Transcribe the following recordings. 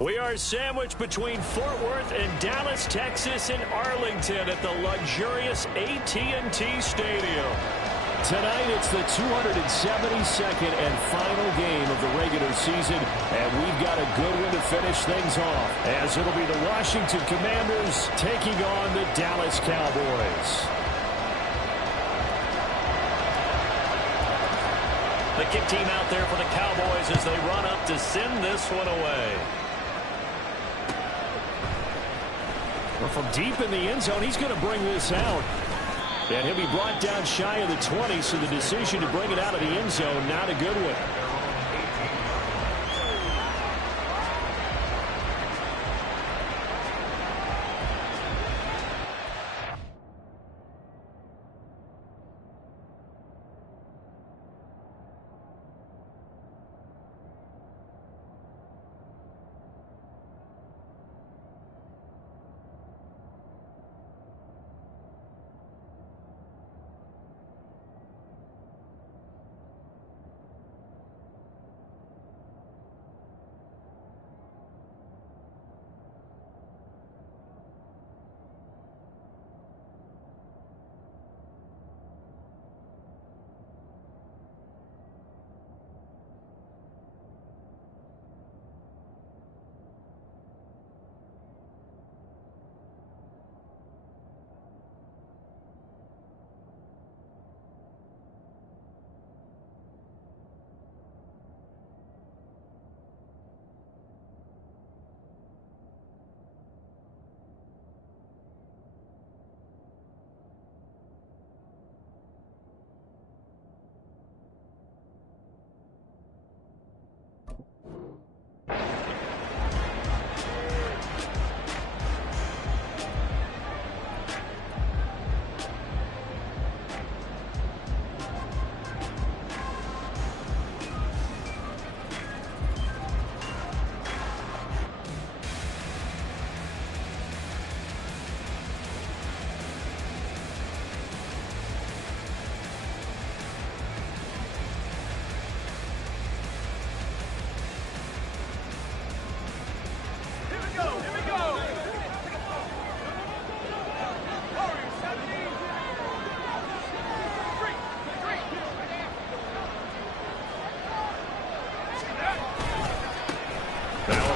We are sandwiched between Fort Worth and Dallas, Texas, and Arlington at the luxurious AT&T Stadium. Tonight, it's the 272nd and final game of the regular season, and we've got a good one to finish things off, as it'll be the Washington Commanders taking on the Dallas Cowboys. The kick team out there for the Cowboys as they run up to send this one away. Well, from deep in the end zone, he's going to bring this out. And he'll be brought down shy of the 20, so the decision to bring it out of the end zone, not a good one.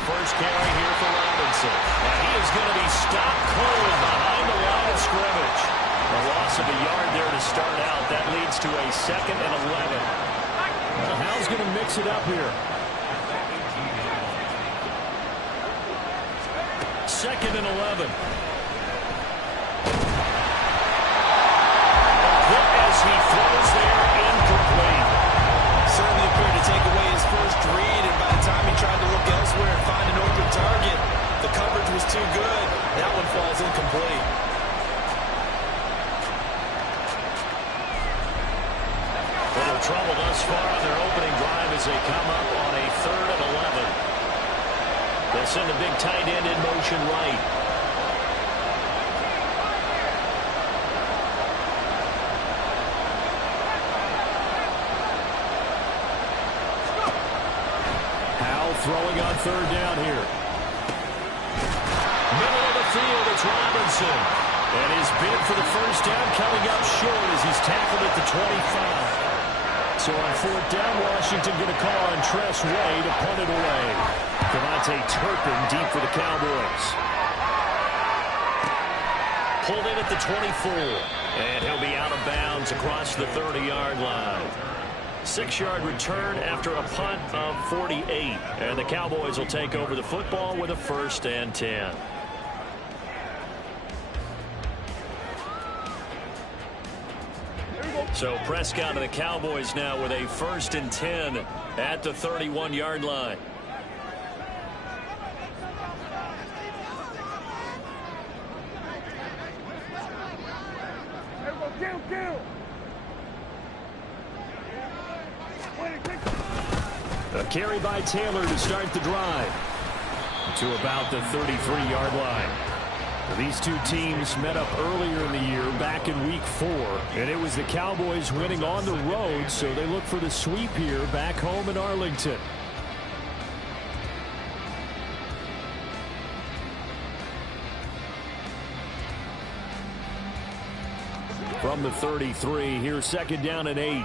First carry here for Robinson. And he is going to be stopped cold behind the line of scrimmage. A loss of a yard there to start out. That leads to a 2nd and 11. Well, Hal's going to mix it up here. 2nd and 11. As he throws there, incomplete. Certainly appeared to take away his first read, and by the time he tried to look elsewhere and find an open target, the coverage was too good. That one falls incomplete. Little trouble thus far on their opening drive as they come up on a 3rd and 11. They'll send the big tight end in motion right. Throwing on 3rd down here. Middle of the field, it's Robinson. And his bid for the first down coming up short as he's tackled at the 25. So on 4th down, Washington going to call on Tress Way to punt it away. Devontae Turpin deep for the Cowboys. Pulled in at the 24. And he'll be out of bounds across the 30-yard line. 6-yard return after a punt of 48. And the Cowboys will take over the football with a 1st and 10. So Prescott and the Cowboys now with a 1st and 10 at the 31-yard line. A carry by Taylor to start the drive to about the 33-yard line. These two teams met up earlier in the year back in week 4, and it was the Cowboys winning on the road, so they look for the sweep here back home in Arlington. From the 33, here's second down and 8.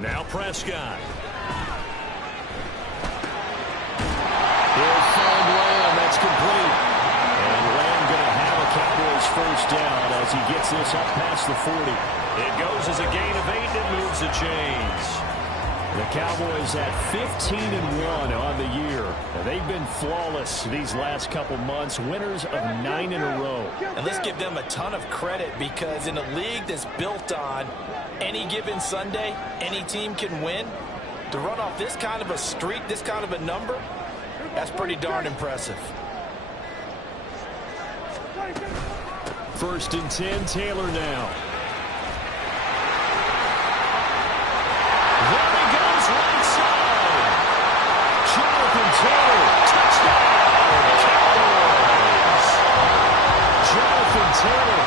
Now Prescott. He'll find Lamb. That's complete. And Lamb going to have a Cowboys first down as he gets this up past the 40. It goes as a gain of 8 and moves the chains. The Cowboys at 15-1 on the year. And they've been flawless these last couple months, winners of 9 in a row. And let's give them a ton of credit, because in a league that's built on any given Sunday, any team can win. To run off this kind of a streak, this kind of a number, that's pretty darn impressive. First and 10, Taylor now. There he goes, right side. Jonathan Taylor, touchdown, Cowboys. Jonathan Taylor,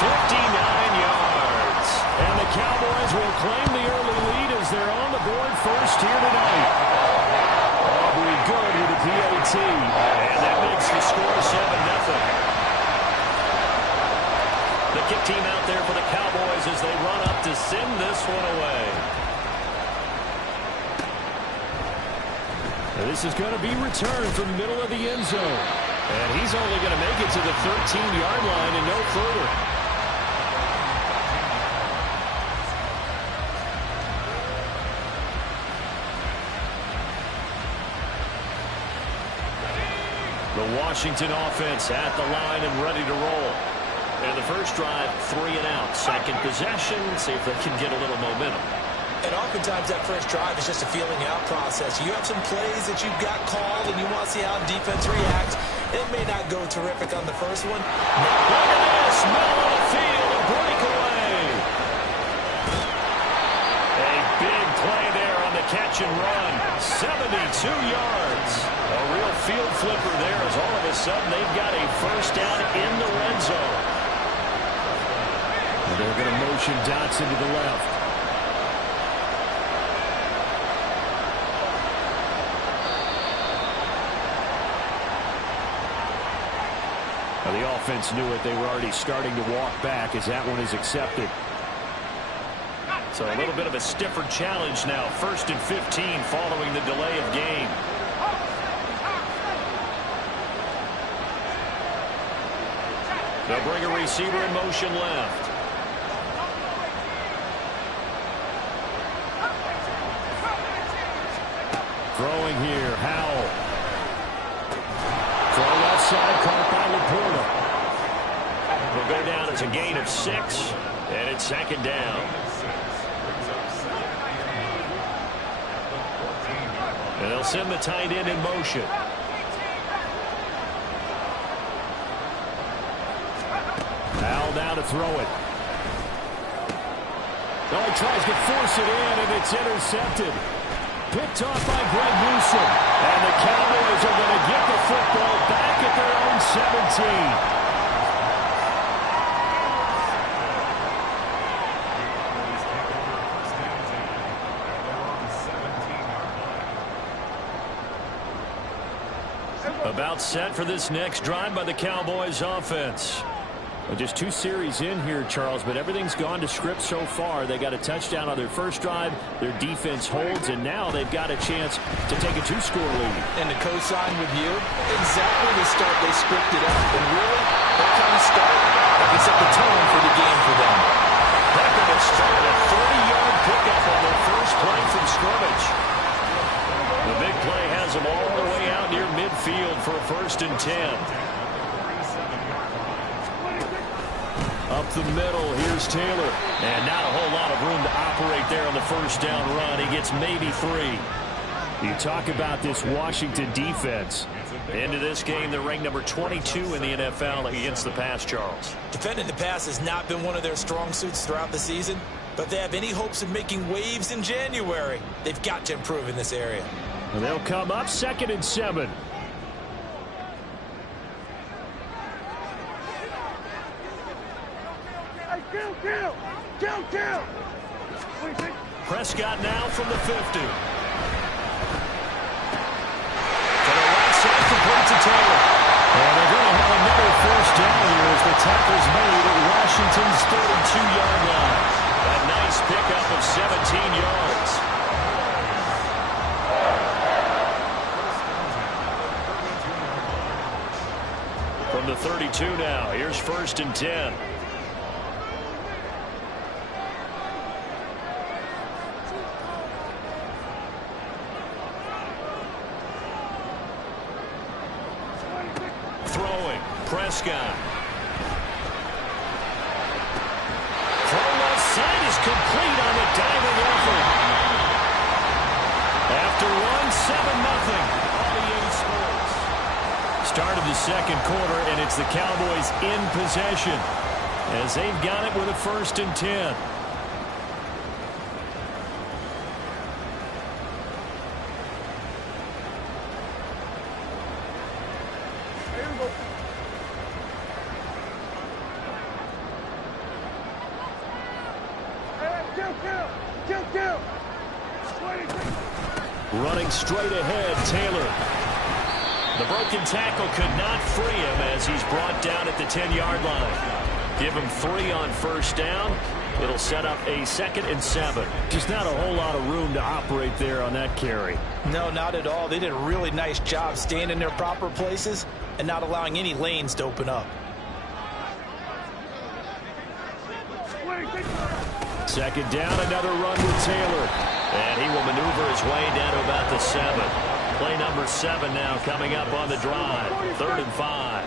59 yards. and the Cowboys will claim the early lead as they're on the board first here tonight. Aubrey good with the PAT. And that makes the score 7-0. The kick team out there for the Cowboys as they run up to send this one away. And this is going to be returned from the middle of the end zone. And he's only going to make it to the 13-yard line and no further. The Washington offense at the line and ready to roll. And the first drive, 3 and out. Second possession, see if they can get a little momentum. And oftentimes that first drive is just a feeling out process. You have some plays that you've got called and you want to see how defense reacts. It may not go terrific on the first one. Look at this, middle of the field, a breakaway. A big play there on the catch and run. 72 yards. A real field flipper there as all of a sudden they've got a first down in the red zone. And they're going to motion Dotson to the left. Well, the offense knew it. They were already starting to walk back as that one is accepted. So a little bit of a stiffer challenge now. First and 15 following the delay of game. They'll bring a receiver in motion left. Throwing here, Howell. Throw left side, caught by Laporta. Will go down as a gain of 6, and it's second down. And they'll send the tight end in motion. Howell now to throw it. Oh, he tries to force it in, and it's intercepted. Picked off by Greg Newsome. And the Cowboys are going to get the football back at their own 17. About set for this next drive by the Cowboys offense. Well, just 2 series in here, Charles, but everything's gone to script so far. They got a touchdown on their first drive. Their defense holds, and now they've got a chance to take a 2-score lead. And to co-sign with you, exactly the start they scripted up. And really, that kind of start, that can set the tone for the game for them. They're going to start a 30-yard pickup on their first play from scrimmage. The big play has them all the way out near midfield for a first and 10. Up the middle, here's Taylor. And not a whole lot of room to operate there on the first down run. He gets maybe 3. You talk about this Washington defense. Into this game, they're ranked number 22 in the NFL against the pass, Charles. Defending the pass has not been one of their strong suits throughout the season, but they have any hopes of making waves in January. They've got to improve in this area. And they'll come up second and 7. Prescott now from the 50. Taylor. And they're going to have another first down here as the tackle's made at Washington's 32-yard line. A nice pickup of 17 yards. From the 32 now, here's 1st and 10. Throwing, Prescott. Throw left side is complete on the diving effort. After one, 7-0. Start of the second quarter, and it's the Cowboys in possession as they've got it with a 1st and 10. Running straight ahead, Taylor. The broken tackle could not free him as he's brought down at the 10-yard line. Give him 3 on 1st down. It'll set up a 2nd and 7. Just not a whole lot of room to operate there on that carry. No, not at all. They did a really nice job staying in their proper places and not allowing any lanes to open up. 2nd down, another run with Taylor. And he will maneuver his way down to about the 7. Play number 7 now coming up on the drive. 3rd and 5.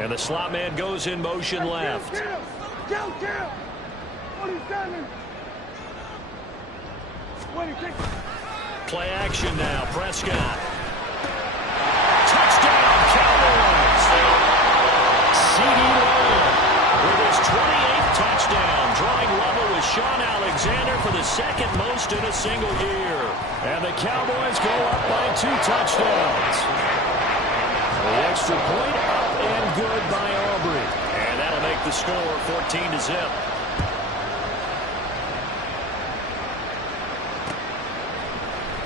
And the slot man goes in motion left. Play action now. Prescott. Touchdown, Cowboys. C.D. Lamb with his 28th touchdown, drawing level with Sean Alexander for the 2nd most in a single year. And the Cowboys go up by 2 touchdowns. The extra point up and good by Aubrey. And that'll make the score 14-0.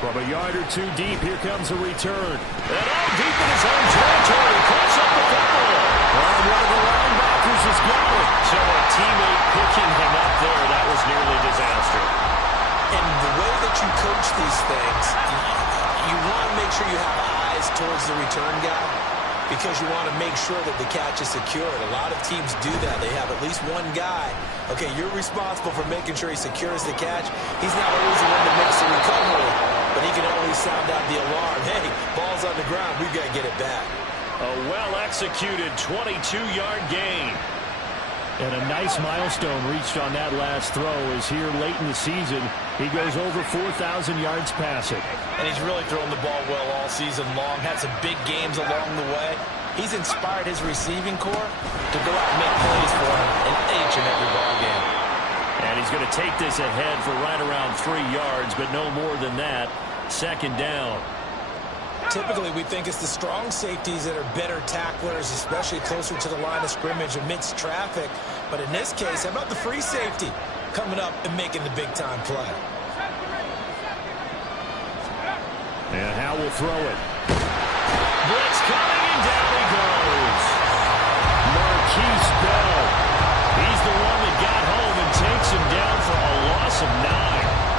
From a yard or 2 deep, here comes a return. And all deep in his own territory, cuts up the football. And one of the linebackers has got it. So a teammate picking him up there, that was nearly disaster. And the way that you coach these things, you want to make sure you have eyes towards the return guy because you want to make sure that the catch is secured. A lot of teams do that. They have at least one guy. Okay, you're responsible for making sure he secures the catch. He's not always the one that makes the recovery, but he can always sound out the alarm. Hey, ball's on the ground. We've got to get it back. A well-executed 22-yard gain. And a nice milestone reached on that last throw as here late in the season, he goes over 4,000 yards passing. And he's really thrown the ball well all season long. Had some big games along the way. He's inspired his receiving corps to go out and make plays for him in each and every ball game. And he's going to take this ahead for right around 3 yards, but no more than that. 2nd down. Typically, we think it's the strong safeties that are better tacklers, especially closer to the line of scrimmage amidst traffic. But in this case, how about the free safety coming up and making the big-time play? And Howe will throw it. Blitz coming, and down he goes. Marquise Bell. He's the one that got home and takes him down for a loss of 9.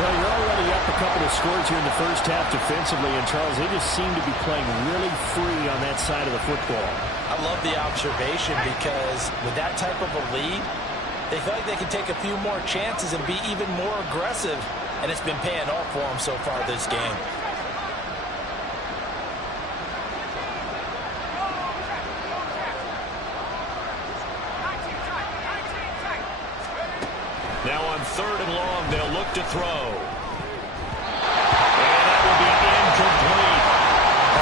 Well, you're already up a couple of scores here in the first half defensively, and Charles, they just seem to be playing really free on that side of the football. I love the observation because with that type of a lead, they feel like they can take a few more chances and be even more aggressive, and it's been paying off for them so far this game. Now on 3rd and long, they'll look to throw. And that will be incomplete.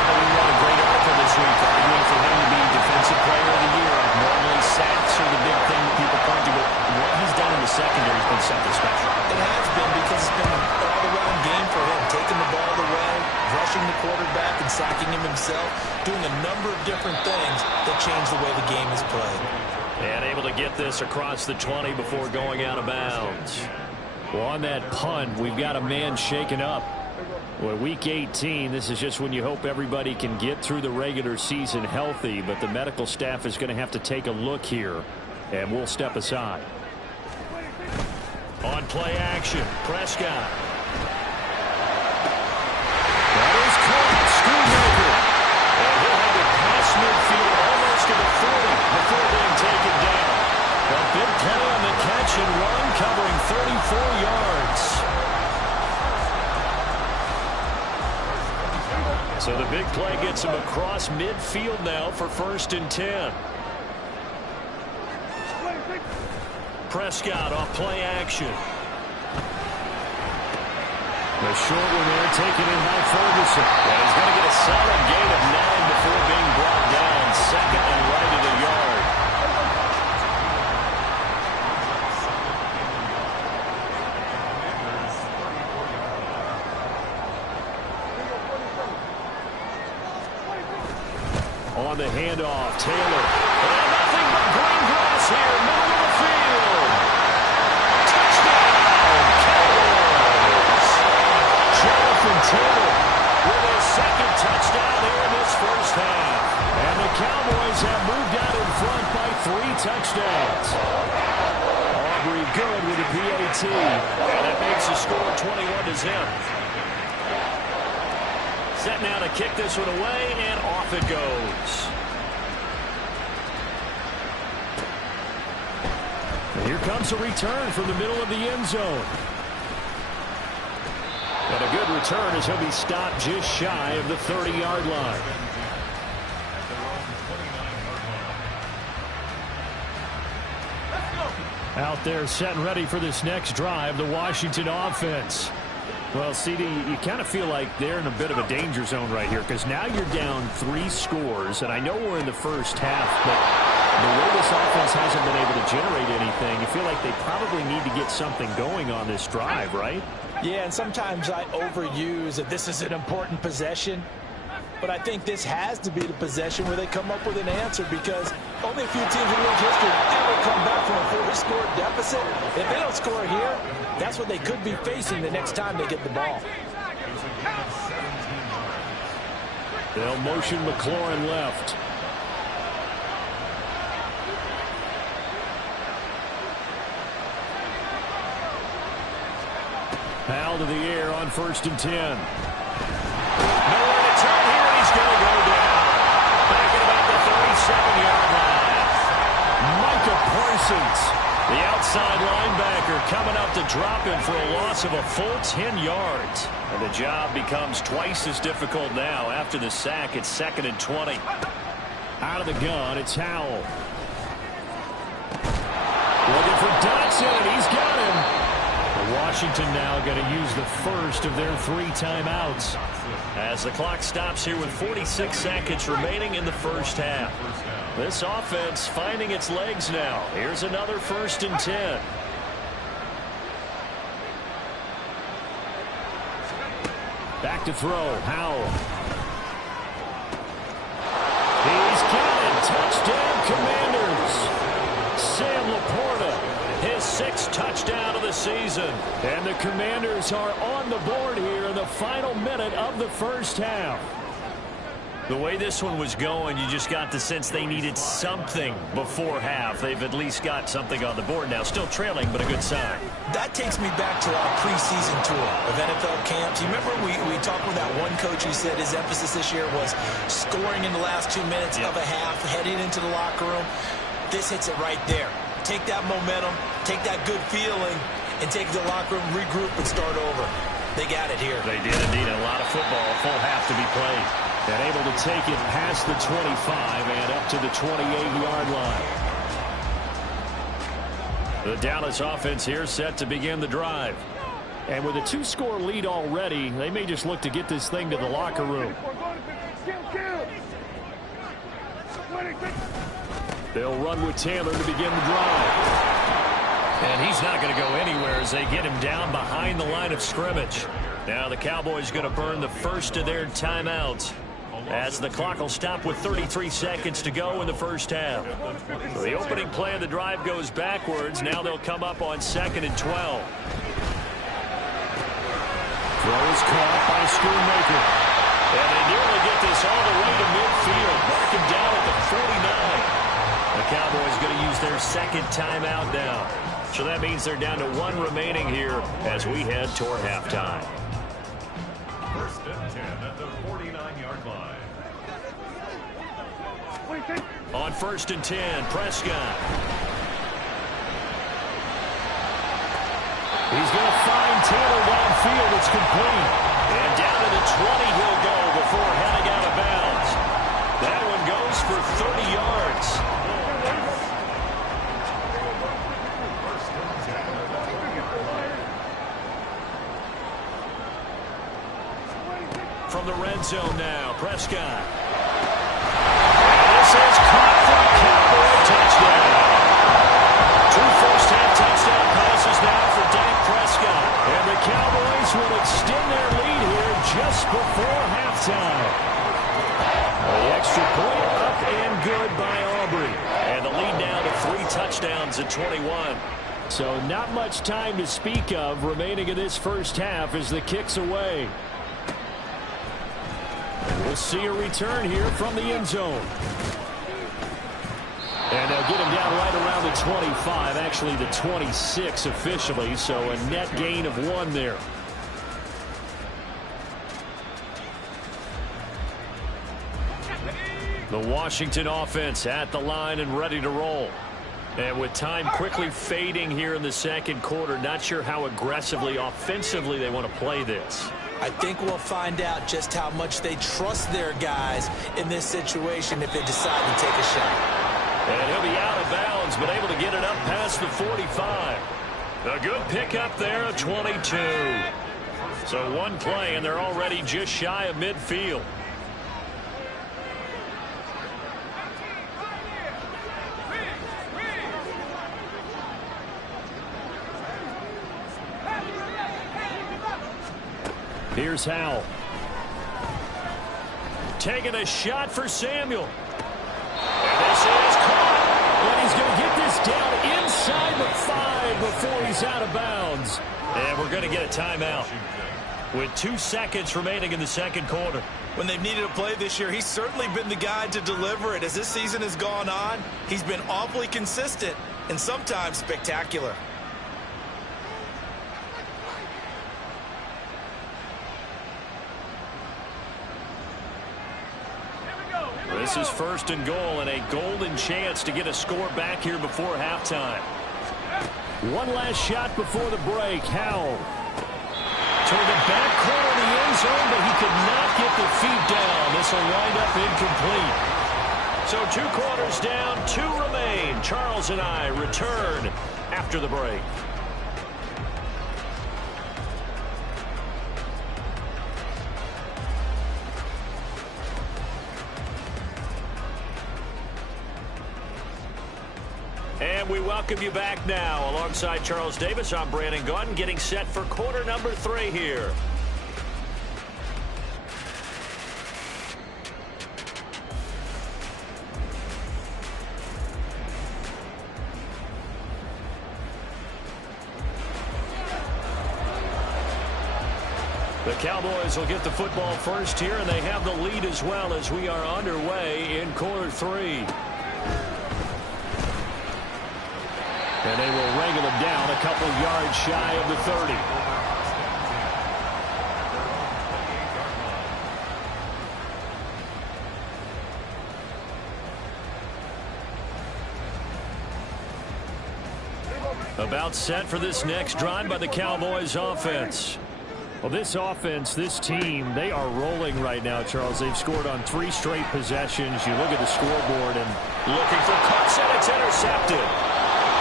We wrote a great article this week arguing for him to be Defensive Player of the Year. Normally sacks are the big thing that people point to, but what he's done in the secondary has been something special. It has been because it's been an all-around game for him, taking the ball away, rushing the quarterback and sacking him himself, doing a number of different things that change the way the game is played. And able to get this across the 20 before going out of bounds. Well, on that punt, we've got a man shaken up. Well, week 18, this is just when you hope everybody can get through the regular season healthy, but the medical staff is going to have to take a look here, and we'll step aside. On play action, Prescott. That is caught. Schoonmaker. And he'll have it past midfield almost to the 40 before being taken down. A big play on the catch and run, covering 34 yards. So the big play gets him across midfield now for 1st and 10. Prescott off play action. The short one there taken in by Ferguson. And he's going to get a solid gain of 9 before being brought down. 2nd and right at a yard. On the handoff, Taylor. And nothing but green grass here, middle of the field. Touchdown, Cowboys. Jonathan Taylor With his 2nd touchdown here in this first half. and the Cowboys have moved out in front by 3 touchdowns. Aubrey good with the PAT. And it makes the score 21-0. Set now to kick this one away, and off it goes. And here comes a return from the middle of the end zone. And a good return as he'll be stopped just shy of the 30-yard line. Out there set and ready for this next drive, the Washington offense. Well, CD, you kind of feel like they're in a bit of a danger zone right here because now you're down 3 scores, and I know we're in the first half, but the way this offense hasn't been able to generate anything, you feel like they probably need to get something going on this drive, right? Yeah, and sometimes I overuse that this is an important possession. But I think this has to be the possession where they come up with an answer because only a few teams in league history ever come back from a 4-score deficit. If they don't score here, that's what they could be facing the next time they get the ball. They'll motion McLaurin left. Powell to the air on 1st and 10. Nowhere to turn here, and he's going to go down. Back at about the 37-yard line. Micah Parsons. The outside linebacker coming up to drop him for a loss of a full 10 yards. And the job becomes twice as difficult now. After the sack, it's 2nd and 20. Out of the gun, it's Howell. Looking for Dotson. He's got him. Washington now going to use the first of their 3 timeouts. As the clock stops here with 46 seconds remaining in the first half. This offense finding its legs now. Here's another 1st and 10. Back to throw. Howell. He's got it. Touchdown, Commanders. Sam Laporta, his 6th touchdown of the season. And the Commanders are on the board here in the final minute of the first half. The way this one was going, you just got the sense they needed something before half. They've at least got something on the board now. Still trailing, but a good sign. That takes me back to our preseason tour of NFL camps. You remember we talked with that one coach who said his emphasis this year was scoring in the last 2 minutes of a half, heading into the locker room. This hits it right there. Take that momentum, take that good feeling, and take it to the locker room, regroup, and start over. They got it here. They did indeed. A lot of football, a full half to be played. And able to take it past the 25 and up to the 28-yard line. The Dallas offense here set to begin the drive. And with a 2-score lead already, they may just look to get this thing to the locker room. They'll run with Taylor to begin the drive. And he's not going to go anywhere as they get him down behind the line of scrimmage. Now the Cowboys going to burn the first of their timeouts as the clock will stop with 33 seconds to go in the first half. So the opening play of the drive goes backwards. Now they'll come up on 2nd and 12. Throw is caught by Schoonmaker. And they nearly get this all the way to midfield. Mark him down at the 49. The Cowboys going to use their second timeout now. So that means they're down to 1 remaining here as we head toward halftime. First and 10 at the 49-yard line. On first and 10, Prescott. He's going to find Taylor downfield. It's complete. And down to the 20 he'll go before heading out of bounds. That one goes for 30 yards. From the red zone now, Prescott. And this is caught for a Cowboy touchdown. 2 first-half touchdown passes now for Dak Prescott. And the Cowboys will extend their lead here just before halftime. The extra point up and good by Aubrey. And the lead now to 3 touchdowns at 21. So not much time to speak of remaining in this first half as the kick's away. We'll see a return here from the end zone. And they'll get him down right around the 25, actually the 26 officially, so a net gain of 1 there. The Washington offense at the line and ready to roll. And with time quickly fading here in the second quarter, not sure how aggressively, offensively they want to play this. I think we'll find out just how much they trust their guys in this situation if they decide to take a shot. And he'll be out of bounds, but able to get it up past the 45. A good pickup there at 22. So 1 play, and they're already just shy of midfield. Here's Howell. Taking a shot for Samuel. And this is caught. And he's going to get this down inside the 5 before he's out of bounds. And we're going to get a timeout with 2 seconds remaining in the second quarter. When they've needed a play this year, he's certainly been the guy to deliver it. As this season has gone on, he's been awfully consistent and sometimes spectacular. This is first and goal and a golden chance to get a score back here before halftime. 1 last shot before the break. Howell. Toward the back corner of the end zone, but he could not get the feet down. This will wind up incomplete. So 2 quarters down, 2 remain. Charles and I return after the break. And we welcome you back now. Alongside Charles Davis, I'm Brandon Gaudin, getting set for quarter number 3 here. The Cowboys will get the football first here, and they have the lead as well as we are underway in quarter 3. And they will wrangle him down a couple yards shy of the 30. About set for this next drive by the Cowboys offense. Well, this offense, this team, they are rolling right now, Charles. They've scored on 3 straight possessions. You look at the scoreboard and looking for Cooks, and it's intercepted.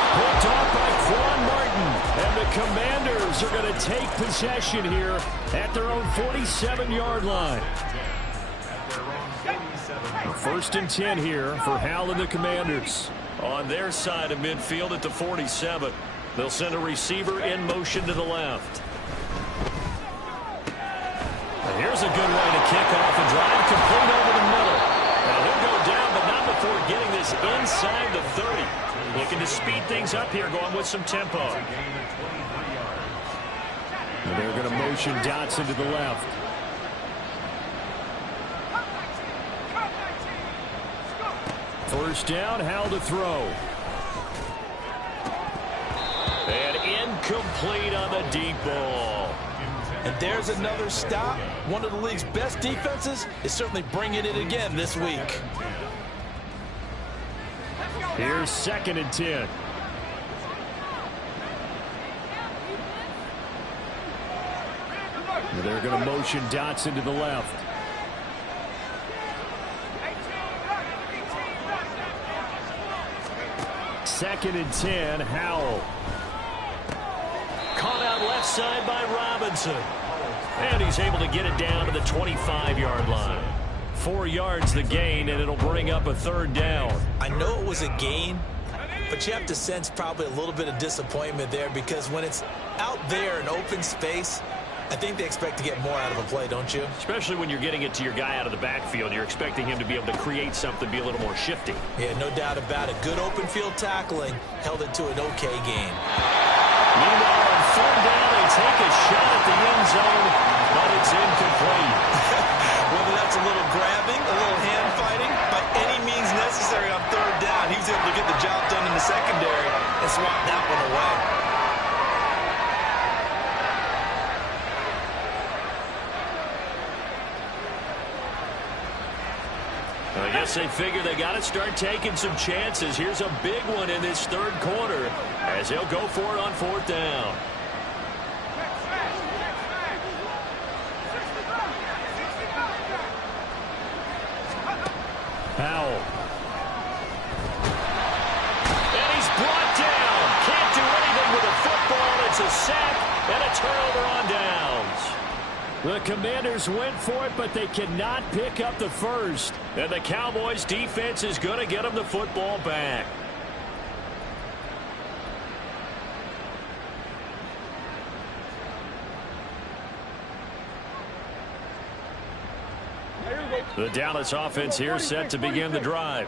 Picked off by Quan Martin. And the Commanders are going to take possession here at their own 47-yard line. First and 10 here for Howell and the Commanders. On their side of midfield at the 47. They'll send a receiver in motion to the left. And here's a good way to kick off a drive, complete over the middle. Now he'll go down, but not before getting this inside the 30. Looking to speed things up here, going with some tempo. And they're going to motion Dotson to the left. First down, Howell to throw. And incomplete on the deep ball. And there's another stop. One of the league's best defenses is certainly bringing it again this week. Here's 2nd and 10. They're going to motion Dotson to the left. Second and 10, Howell. Caught out left side by Robinson. And he's able to get it down to the 25-yard line. 4 yards the gain, and it'll bring up a 3rd down. I know it was a gain, but you have to sense probably a little bit of disappointment there, because when it's out there in open space, I think they expect to get more out of a play, don't you? Especially when you're getting it to your guy out of the backfield. You're expecting him to be able to create something, be a little more shifty. Yeah, no doubt about it. Good open field tackling held it to an okay gain. Meanwhile, on 3rd down, they take a shot at the end zone, but it's incomplete. Whether that's a little grabbing, a little hand fighting, by any means necessary on 3rd down, he was able to get the job done in the secondary and swat that one away. I guess they figure they got to start taking some chances. Here's a big one in this 3rd quarter as he'll go for it on 4th down. Howell. And he's brought down. Can't do anything with a football. It's a sack and a turnover on downs. The Commanders went for it, but they cannot pick up the first. And the Cowboys defense is going to get them the football back. The Dallas offense here set to begin the drive.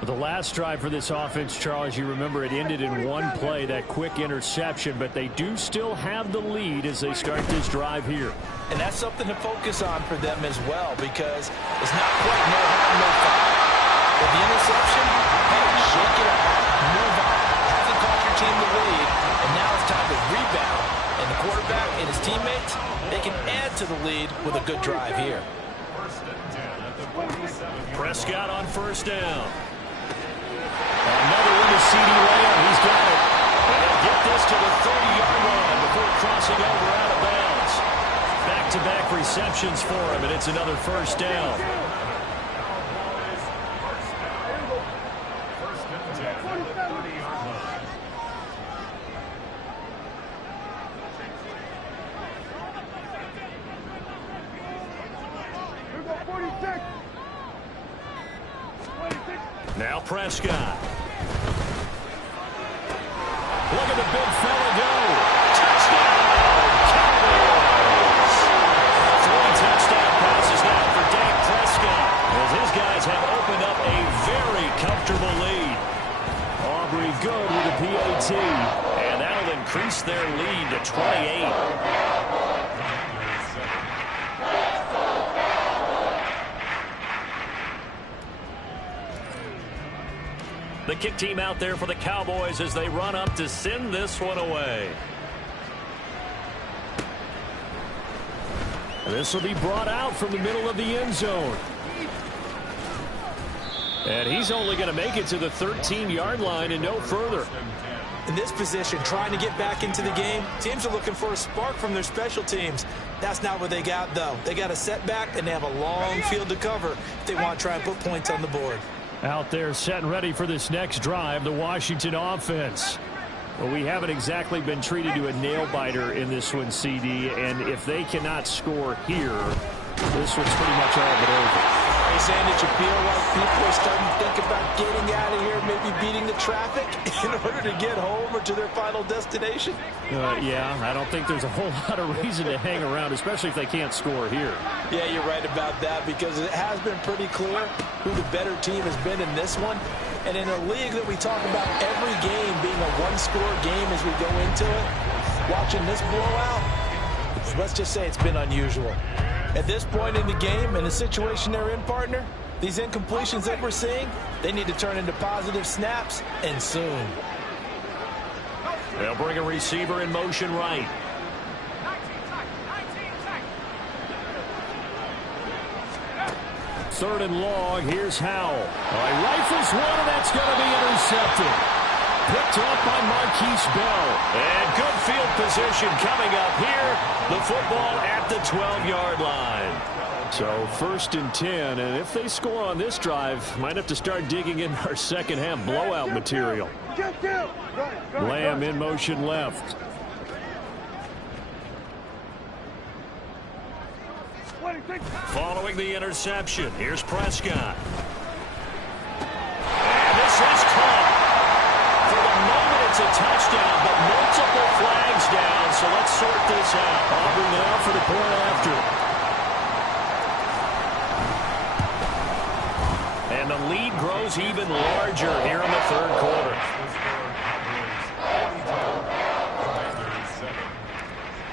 The last drive for this offense, Charles, you remember it ended in one play, that quick interception, but they do still have the lead as they start this drive here. And that's something to focus on for them as well, because it's not quite no harm, no foul. With the interception, hey, shake it off, move on. Hasn't cost your team the lead, and now it's time to rebound. And the quarterback and his teammates, they can add to the lead with a good drive here. Prescott on 1st down. Another one to C.D. Lamb. He's got it. And they'll get this to the 30-yard line before crossing over out of bounds. Back-to-back receptions for him, and it's another 1st down. Now Prescott. Look at the big fella go. Touchdown! Cowboys! 3 touchdown passes now for Dak Prescott, as his guys have opened up a very comfortable lead. Aubrey good with the PAT. And that'll increase their lead to 28. The kick team out there for the Cowboys as they run up to send this one away. This will be brought out from the middle of the end zone. And he's only going to make it to the 13-yard line and no further. In this position, trying to get back into the game, teams are looking for a spark from their special teams. That's not what they got, though. They got a setback, and they have a long field to cover if they want to try and put points on the board. Out there set and ready for this next drive, the Washington offense. Well, we haven't exactly been treated to a nail-biter in this one, CD, and if they cannot score here, this one's pretty much all but over. Are you saying that you feel like people are starting to think about getting out of here, maybe beating the traffic in order to get home or to their final destination? Yeah, I don't think there's a whole lot of reason to hang around, especially if they can't score here. Yeah, you're right about that, because it has been pretty clear who the better team has been in this one. And in a league that we talk about every game being a one-score game as we go into it, watching this blowout, Let's just say it's been unusual. At this point in the game, in the situation they're in, partner, these incompletions that we're seeing, they need to turn into positive snaps, and soon. They'll bring a receiver in motion right. Third and long, here's Howell. He rifles one, and that's going to be intercepted. Picked up by Marquise Bell. And good field position coming up here. The football at the 12-yard line. So 1st and 10, and if they score on this drive, might have to start digging in our second-half blowout material. Lamb in motion left. Following the interception, here's Prescott. And this is caught. For the moment, it's a touchdown, but multiple flags down, so let's sort this out. Auburn now for the point after. And the lead grows even larger here in the third quarter.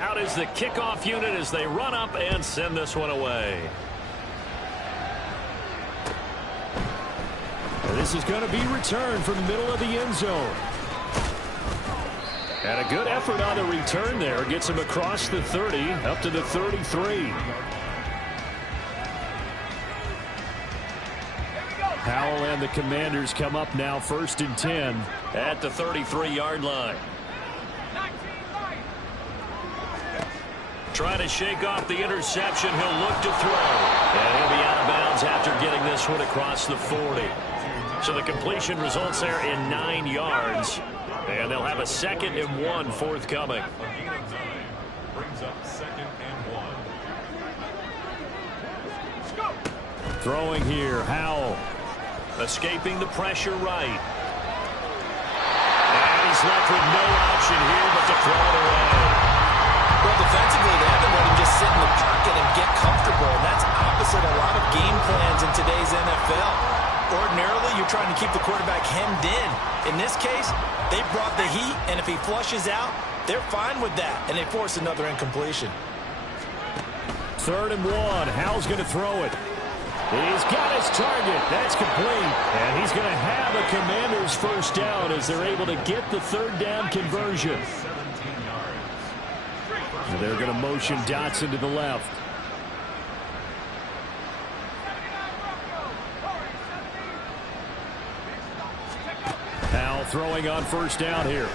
Out is the kickoff unit as they run up and send this one away. And this is going to be returned from the middle of the end zone. And a good effort on the return there. Gets him across the 30, up to the 33. Howell and the Commanders come up now 1st and 10. At the 33-yard line. Trying to shake off the interception. He'll look to throw. And he'll be out of bounds after getting this one across the 40. So the completion results there in 9 yards. And they'll have a 2nd and 1 forthcoming. Brings up 2nd and 1. Throwing here, Howell. Escaping the pressure right. And he's left with no option here but to throw it away. Well, defensively, they haven't let him just sit in the pocket and get comfortable. And that's opposite a lot of game plans in today's NFL. Ordinarily, you're trying to keep the quarterback hemmed in. In this case, they brought the heat, and if he flushes out, they're fine with that, and they force another incompletion. 3rd and 1. Howell's going to throw it. He's got his target. That's complete. And he's going to have a Commander's first down as they're able to get the 3rd down conversion. And they're going to motion Dotson to the left. Howell throwing on 1st down here.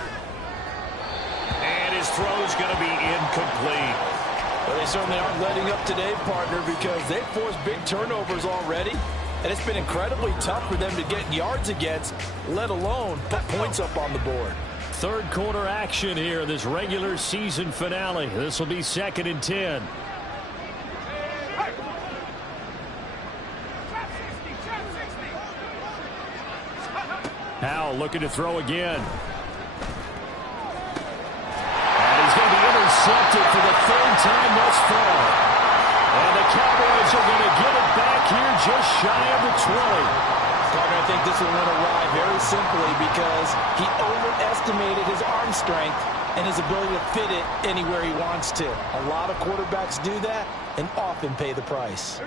And his throw's going to be incomplete. Well, they certainly aren't letting up today, partner, because they've forced big turnovers already. And it's been incredibly tough for them to get yards against, let alone put points up on the board. 3rd quarter action here, this regular season finale. This will be 2nd and 10. Howell looking to throw again. And he's going to be intercepted for the 3rd time thus far. And the Cowboys are going to get it back here just shy of the 20. Partner, I think this will win a ride very simply because he overestimated his arm strength and his ability to fit it anywhere he wants to. A lot of quarterbacks do that and often pay the price.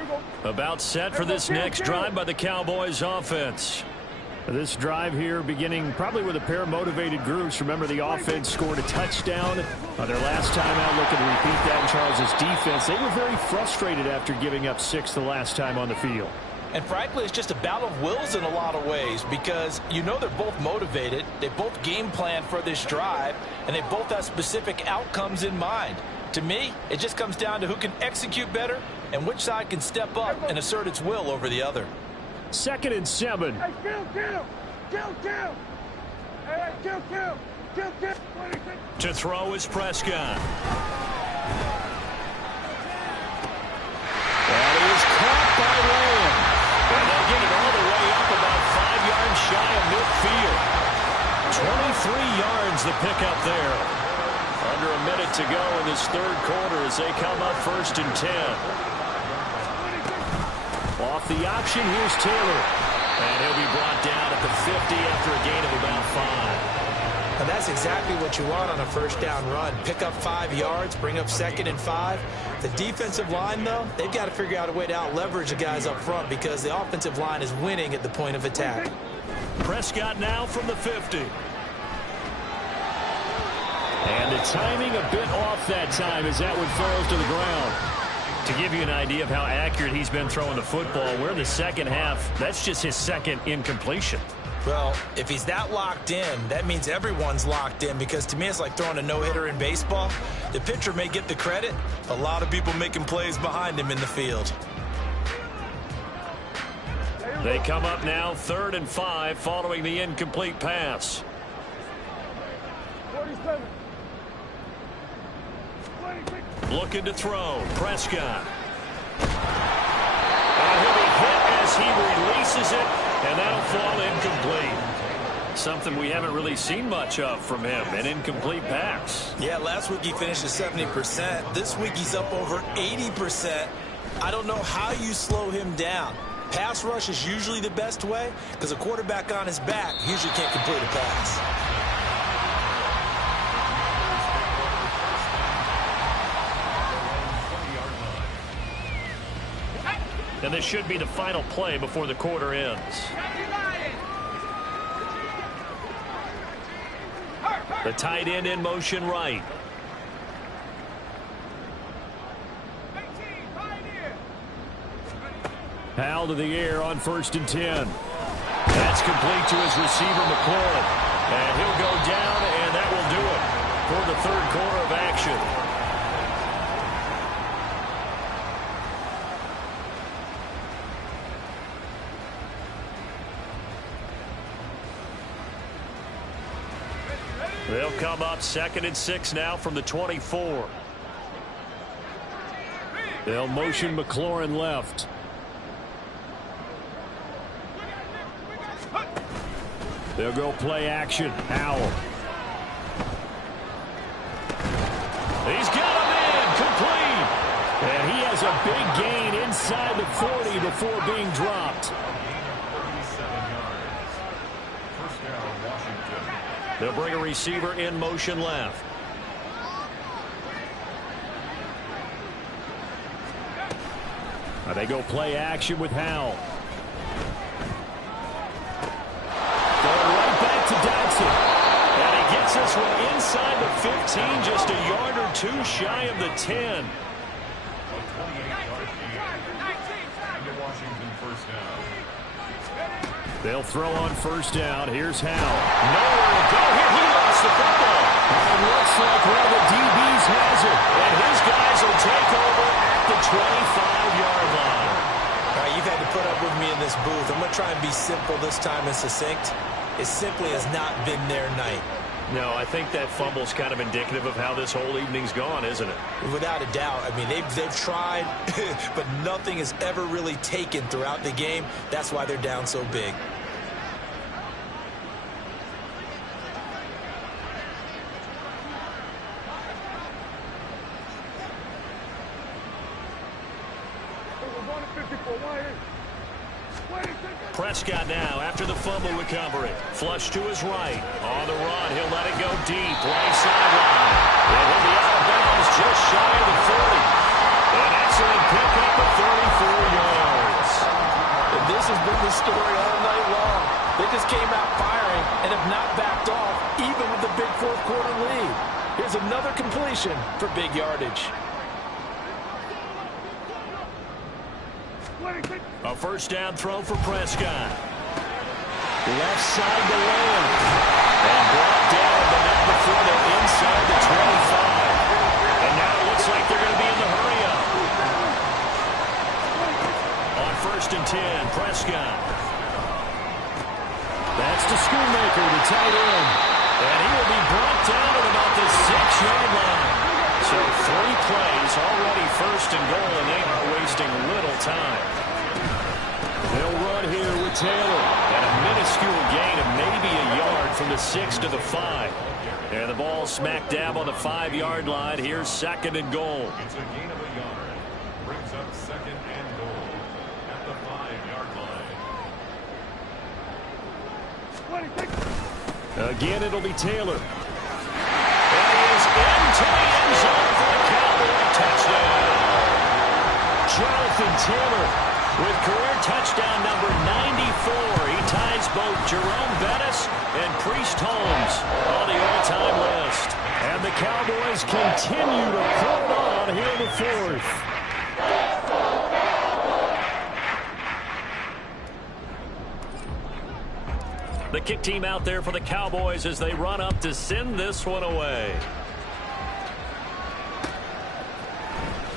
About set for this next drive by the Cowboys offense. This drive here beginning probably with a pair of motivated groups. Remember, the offense scored a touchdown on their last time out, looking to repeat that in Charles' defense. They were very frustrated after giving up 6 the last time on the field. And frankly, it's just a battle of wills in a lot of ways because you know they're both motivated, they both game plan for this drive, and they both have specific outcomes in mind. To me, it just comes down to who can execute better and which side can step up and assert its will over the other. 2nd and 7. Hey, kill. To throw is Prescott. And he is caught by Lamb. And they'll get it all the way up about 5 yards shy of midfield. 23 yards the pickup there. Under a minute to go in this 3rd quarter as they come up 1st and 10. Off the option, here's Taylor. And he'll be brought down at the 50 after a gain of about 5. And that's exactly what you want on a first down run. Pick up 5 yards, bring up 2nd and 5. The defensive line, though, they've got to figure out a way to out-leverage the guys up front because the offensive line is winning at the point of attack. Prescott now from the 50. And the timing a bit off that time as that one falls to the ground. To give you an idea of how accurate he's been throwing the football, we're in the second half. That's just his second incompletion. Well, if he's that locked in, that means everyone's locked in, because to me it's like throwing a no-hitter in baseball. The pitcher may get the credit, a lot of people making plays behind him in the field. They come up now 3rd and 5 following the incomplete pass. 47. Looking to throw. Prescott. And he'll be hit as he releases it, and that'll fall incomplete. Something we haven't really seen much of from him, an incomplete pass. Yeah, last week he finished at 70%. This week he's up over 80%. I don't know how you slow him down. Pass rush is usually the best way because a quarterback on his back usually can't complete a pass. And this should be the final play before the quarter ends. The tight end in motion right. Howell to the air on 1st and 10. That's complete to his receiver, McLaurin. And he'll go down, and that will do it for the 3rd quarter of action. They'll come up 2nd and 6 now from the 24. They'll motion McLaurin left. They'll go play action. Howell. He's got him in, complete. And he has a big gain inside the 40 before being dropped. 37 yards. First down, Washington. They'll bring a receiver in motion left. They go play action with Howell. To Dodson. And he gets this one inside the 15, just a yard or 2 shy of the 10. A 28-yard gain. And a Washington first down. They'll throw on 1st down. Here's Howell. Nowhere to go here. He lost the football. It looks like one of the DBs has it. And his guys will take over at the 25-yard line. All right, you've had to put up with me in this booth. I'm going to try and be simple this time and succinct. It simply has not been their night. No, I think that fumble's kind of indicative of how this whole evening's gone, isn't it? Without a doubt. I mean, they've tried, but nothing has ever really taken throughout the game. That's why they're down so big. Prescott now after the fumble recovery. Flush to his right. On the run, he'll let it go deep. Right sideline. And he'll be out of bounds just shy of the 40. An excellent pickup of 34 yards. And this has been the story all night long. They just came out firing and have not backed off, even with the big 4th quarter lead. Here's another completion for big yardage. A first down throw for Prescott. Left side to Lamb. And brought down, but not before they're inside the 25. And now it looks like they're going to be in the hurry-up. On 1st and 10, Prescott. That's to Schoonmaker, the tight end. And he will be brought down at about the 6-yard line. So 3 plays, already 1st and goal, and they are wasting little time. They'll run here with Taylor. And a minuscule gain of maybe a yard from the 6 to the 5. And the ball smack dab on the 5-yard line. Here's 2nd and goal. It's a gain of a yard. Brings up 2nd and goal at the 5-yard line. Again, it'll be Taylor. And he is into the end zone for a Cowboy touchdown. Jonathan Taylor with career touchdown number 94. He ties both Jerome Bettis and Priest Holmes on the all-time list. And the Cowboys continue to pull it on here in the fourth. The kick team out there for the Cowboys as they run up to send this one away.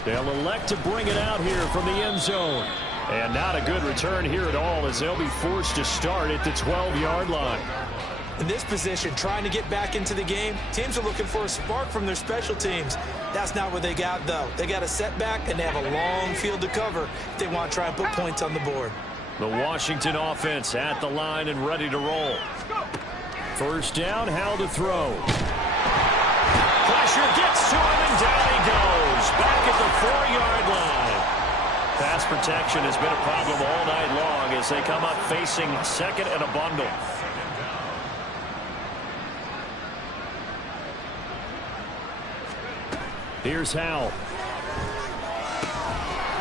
They'll elect to bring it out here from the end zone. And not a good return here at all as they'll be forced to start at the 12-yard line. In this position, trying to get back into the game, teams are looking for a spark from their special teams. That's not what they got, though. They got a setback, and they have a long field to cover if they want to try and put points on the board. The Washington offense at the line and ready to roll. First down, Howell to throw. Pressure gets to him, and down he goes. Back at the 4-yard line. Pass protection has been a problem all night long as they come up facing second and a bundle. Here's Howell.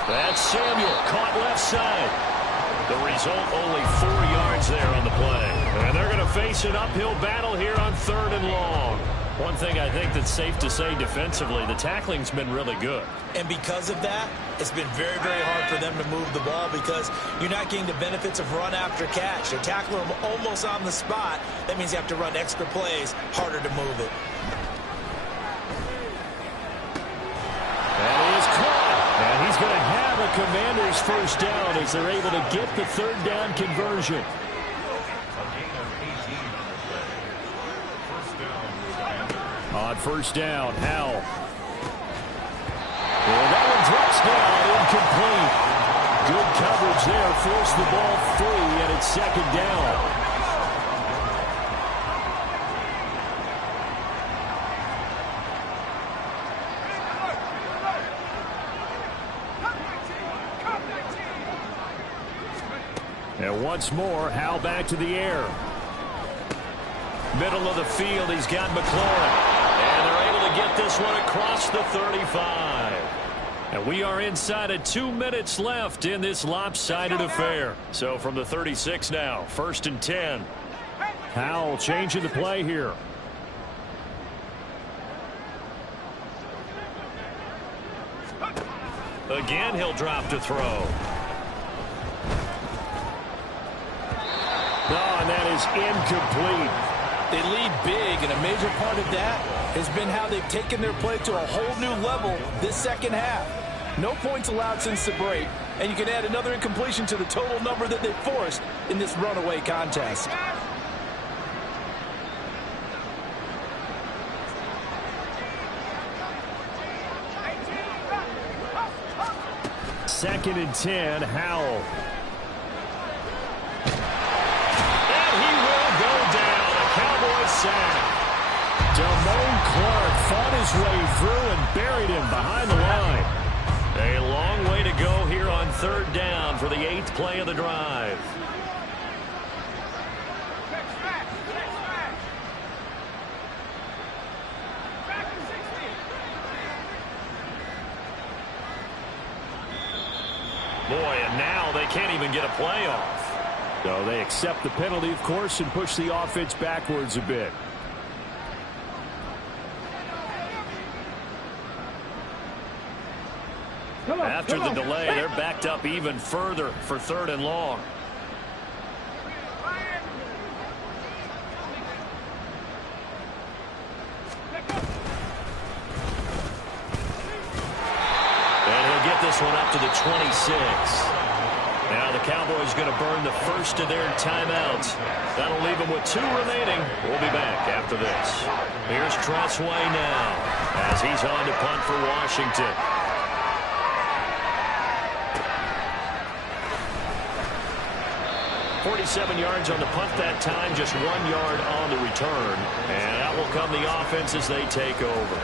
That's Samuel, caught left side. The result, only 4 yards there on the play. And they're going to face an uphill battle here on 3rd and long. One thing I think that's safe to say defensively, the tackling's been really good. And because of that, it's been very, very hard for them to move the ball because you're not getting the benefits of run after catch. They tackle them almost on the spot. That means you have to run extra plays, harder to move it. And he is caught. And he's going to have a Commanders first down as they're able to get the 3rd down conversion. On first down, Howell. And that one drops down, incomplete. Good coverage there, forced the ball free, and it's 2nd down. And once more, Howell back to the air. Middle of the field, he's got McLaurin. And they're able to get this one across the 35. And we are inside of 2 minutes left in this lopsided affair. So from the 36 now, 1st and 10. Howell changing the play here. Again, he'll drop to throw. Oh, and that is incomplete. They lead big, and a major part of that has been how they've taken their play to a whole new level this second half. No points allowed since the break, and you can add another incompletion to the total number that they forced in this runaway contest. Second and 10, Howell. Sack. Damone Clark fought his way through and buried him behind the line. A long way to go here on 3rd down for the 8th play of the drive. Boy, and now they can't even get a play off. So they accept the penalty, of course, and push the offense backwards a bit. After the delay, they're backed up even further for 3rd and long. And he'll get this one up to the 26. Now the Cowboys going to burn the first of their timeouts. That'll leave them with 2 remaining. We'll be back after this. Here's Tressway now as he's on to punt for Washington. .47 yards on the punt that time, just 1 yard on the return. And that will come the offense as they take over.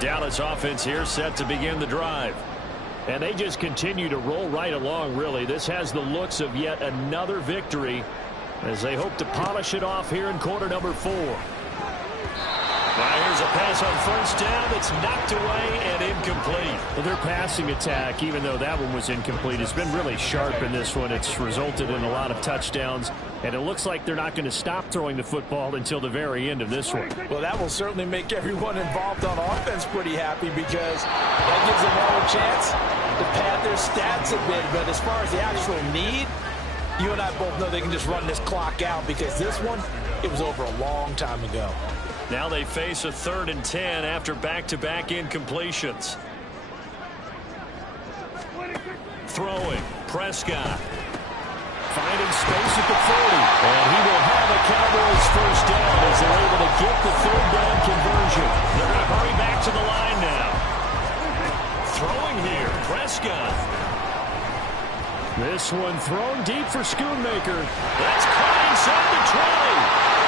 Dallas offense here set to begin the drive. And they just continue to roll right along, really. This has the looks of yet another victory as they hope to polish it off here in quarter number 4. Now here's a pass on first down that's knocked away and incomplete. Well, their passing attack, even though that one was incomplete, has been really sharp in this one. It's resulted in a lot of touchdowns, and it looks like they're not going to stop throwing the football until the very end of this one. Well, that will certainly make everyone involved on offense pretty happy because that gives them all a chance to pad their stats a bit. But as far as the actual need, you and I both know they can just run this clock out because this one, it was over a long time ago. Now they face a 3rd and 10 after back-to-back incompletions. Throwing, Prescott. Finding space at the 40. And he will have a Cowboys first down as they're able to get the 3rd down conversion. They're going to hurry back to the line now. Throwing here, Prescott. This one thrown deep for Schoonmaker. That's caught inside the 20.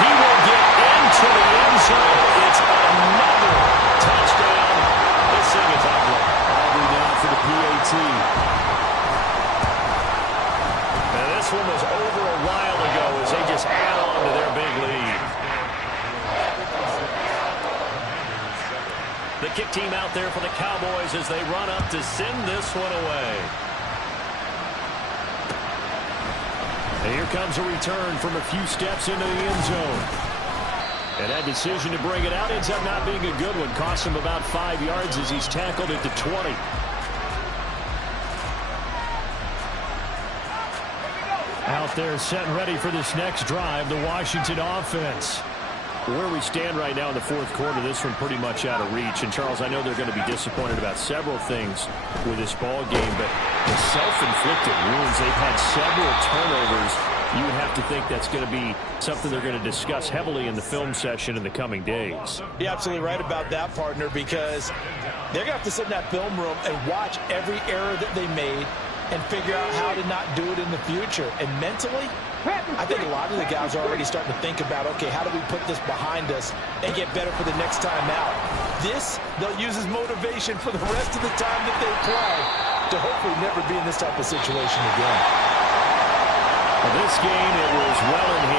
He will get into the end zone. It's another touchdown. This thing is ugly. Aubrey now for the PAT. Now this one was over a while ago as they just add on to their big lead. The kick team out there for the Cowboys as they run up to send this one away. And here comes a return from a few steps into the end zone. And that decision to bring it out ends up not being a good one. Costs him about 5 yards as he's tackled at the 20. Out there set and ready for this next drive, the Washington offense. Where we stand right now in the 4th quarter, this one pretty much out of reach. And, Charles, I know they're going to be disappointed about several things with this ball game, but the self-inflicted wounds, they've had several turnovers. You would have to think that's going to be something they're going to discuss heavily in the film session in the coming days. You're absolutely right about that, partner, because they're going to have to sit in that film room and watch every error that they made and figure out how to not do it in the future. And mentally, I think a lot of the guys are already starting to think about, okay, how do we put this behind us and get better for the next time out? This, they'll use as motivation for the rest of the time that they play to hopefully never be in this type of situation again. This game, it was well in hand.